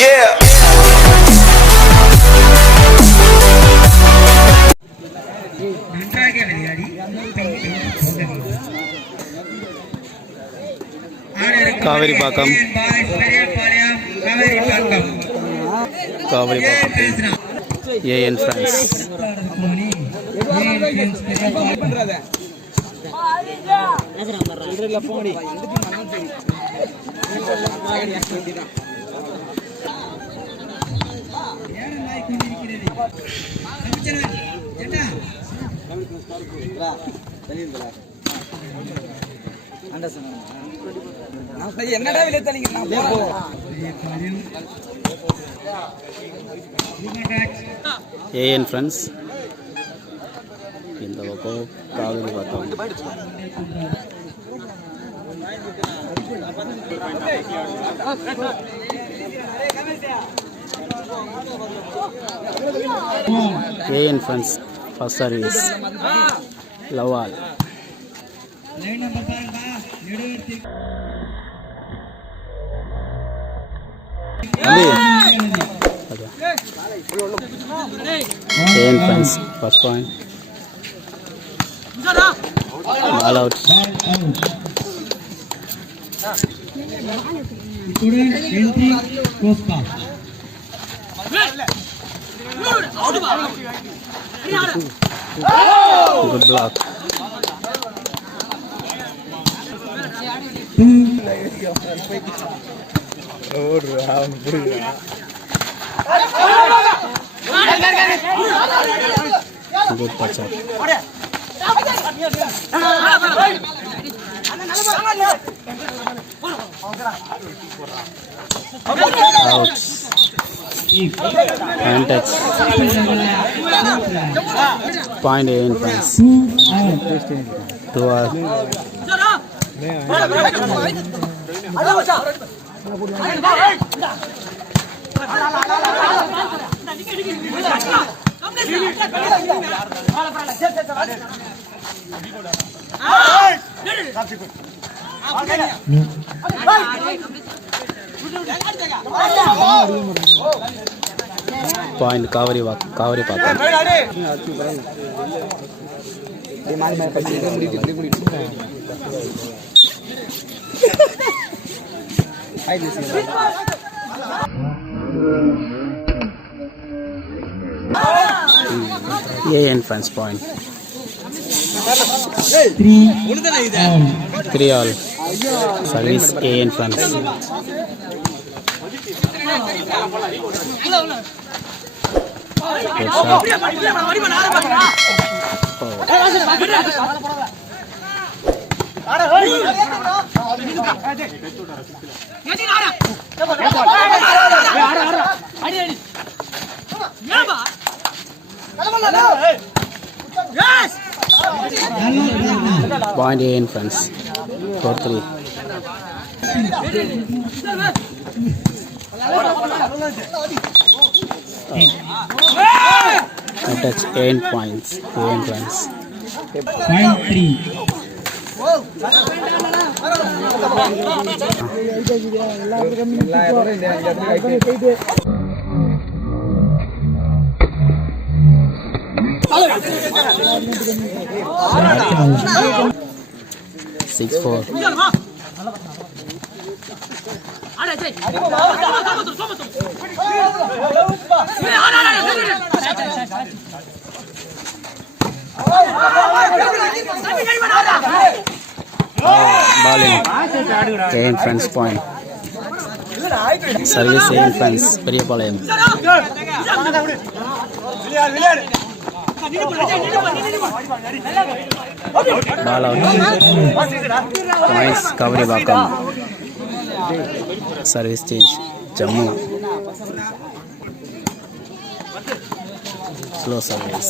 Yeah. Kaveripakkam A N friends என்னடா விலை தரீங்க ஏஎன் ஃப்ரெண்ட்ஸ் இந்த பக்கம் Kaveripakkam A N friends first service லவால் A N friends first point all out good block good touch up out hand touch point A in France 2 all point Kaveri Patham AN France point 3 all service AN France good shot point A in France 4-3 touch 8 points A in France point 3 6-4 balling AN France point service AN France Periyapalayam ball out points Kaveri Patham service change Jammu slow service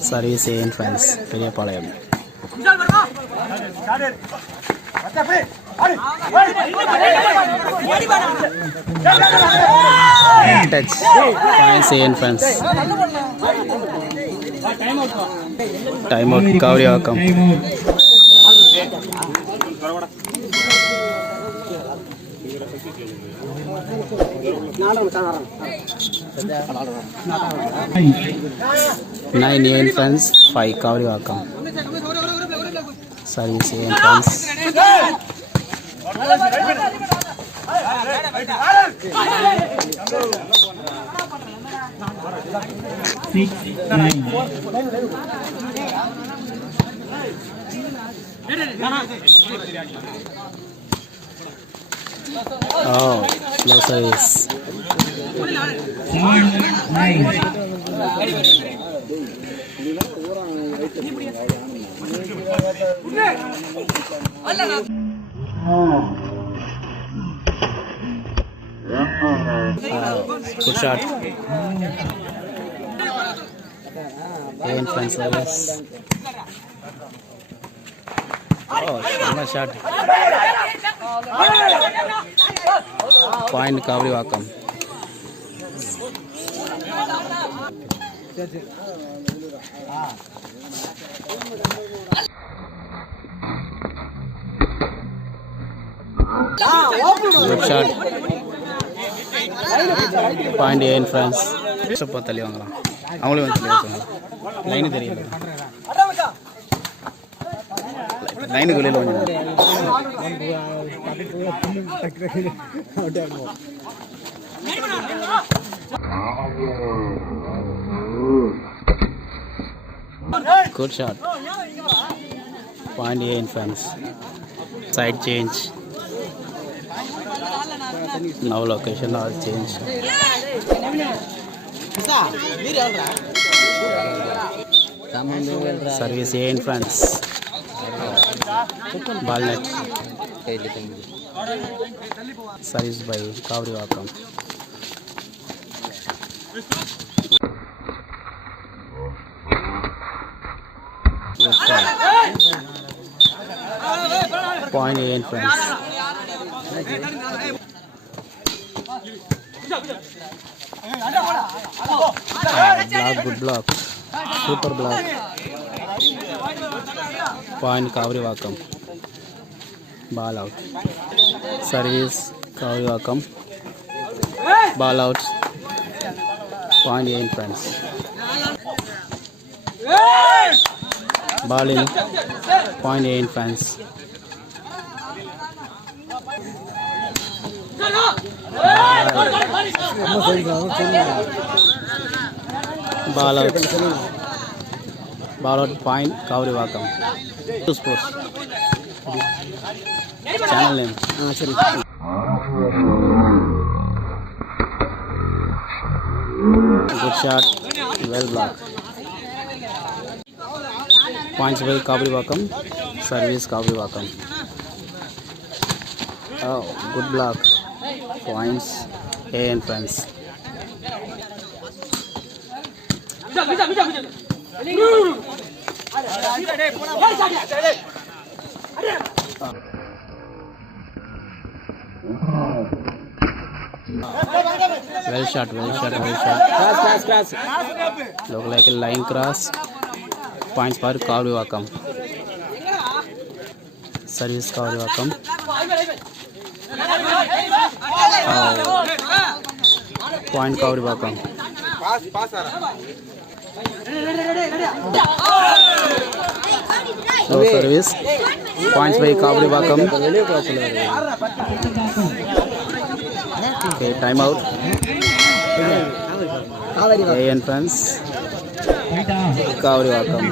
service AN France Periyapalayam touch points AN France Time out. Kavri Vakam. Nine entrance, 5 Kavri Vakam. Service entrance. 6-9. Oh, slow service. 7-9. Good shot. Entrance service. Oh, nice shot. Point Kavri Vakam. Good shot. Point A in France. Support தள்ளி வாங்கலாம். அவங்களே வந்து line தெரியல. லைனுக்கு வெளியில வந்து. Good shot. Point A in France. Side change. Now location all change. Service A in France. Ball net. Service by Kavri Vakam. Point A in France. Block, good block. Super block. Point Kavri Vakam. Ball out. Service Kavri Vakam. Ball out. Point A in France. Ball in. Point A in France. Ball out. Ball out. Point Kavri Vakam. Two sports. Channel name. Good shot. Well blocked. Points by Kavri Vakam. Service Kavri Vakam. Oh, good block. Points A in France. Well shot, well shot, well shot. Cross. Look like a line cross. Points for Kavri Vakam. Service Kavri Vakam. Point Kavri Vakam. No service. Points by Kavri Vakam. Okay, time out. A in France. Kavri Vakam.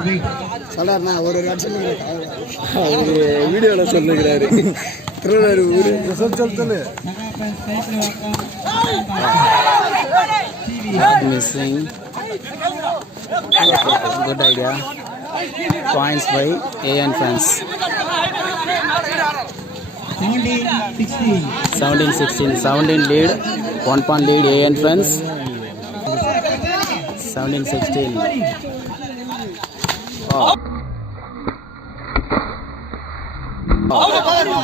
வீடியோல சொல்லுகிறாரு Missing. Good idea. Points by A and France. 17-16. 17 lead. 1 point lead A and France. 17-16. Oh.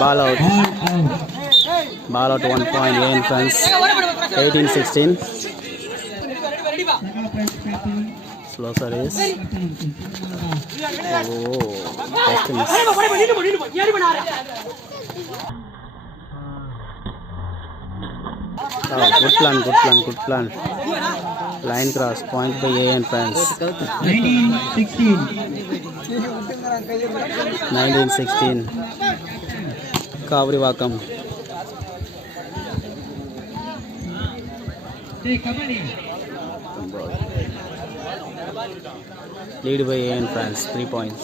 Ball out. Ball out 1 point A in France. 18-16. Slow service. Oh, just miss. Oh, good plan. Line cross, point by AN fans. 1916. Kavrivakkam. Lead by AN France, 3 points.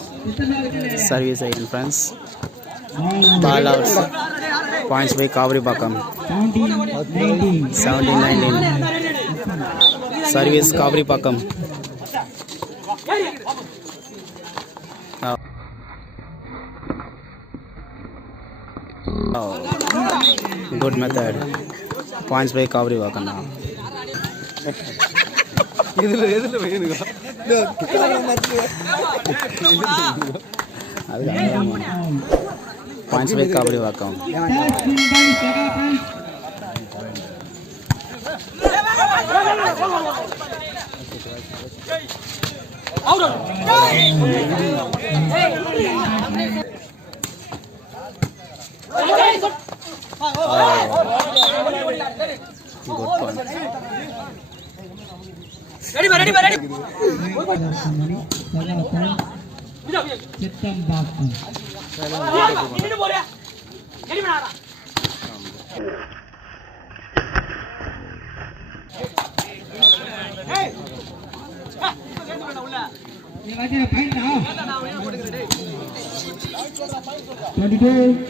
Service AN France. Ball out. Points by Kavrivakkam. 17-19. Service Kavrivakkam. Oh. Good method. Points by Kavrivakkam now. Points by Kavrivakkam. Good point.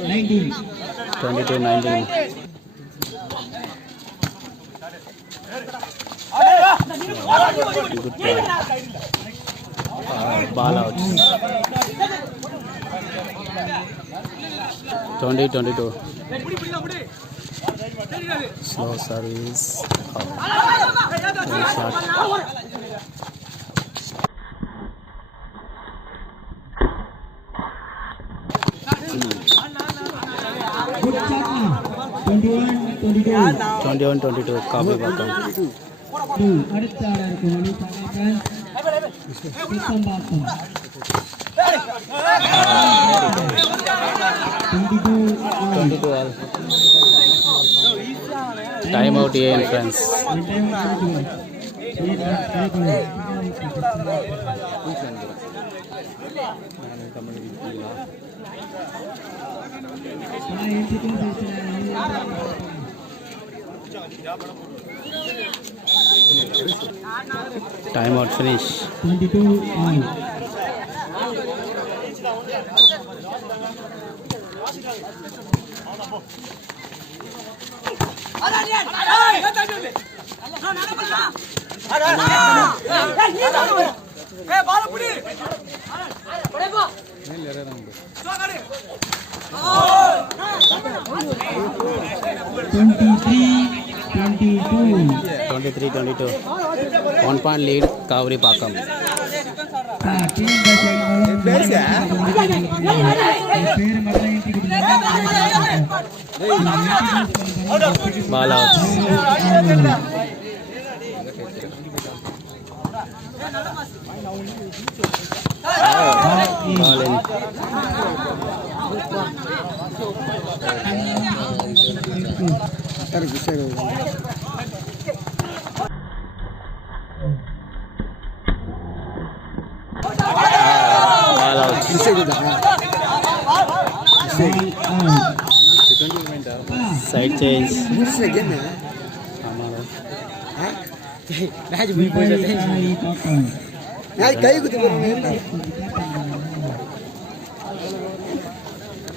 Ready. $22-19. 22-19. Good play. Ball out. 20-22. Slow service. Out. Good shot. Good shot now. 21-22. 21-22. Kavrivakkam. அடுத்த ஆர்டருக்கு வழி சித்தம்பாக்கம் 22 all. Time out AN France. Time out finish. 22 all. Twenty-three, 22. 1 point lead Kavrivakkam. Ball out. Ball in. Ball out. Side change. கை குத்தி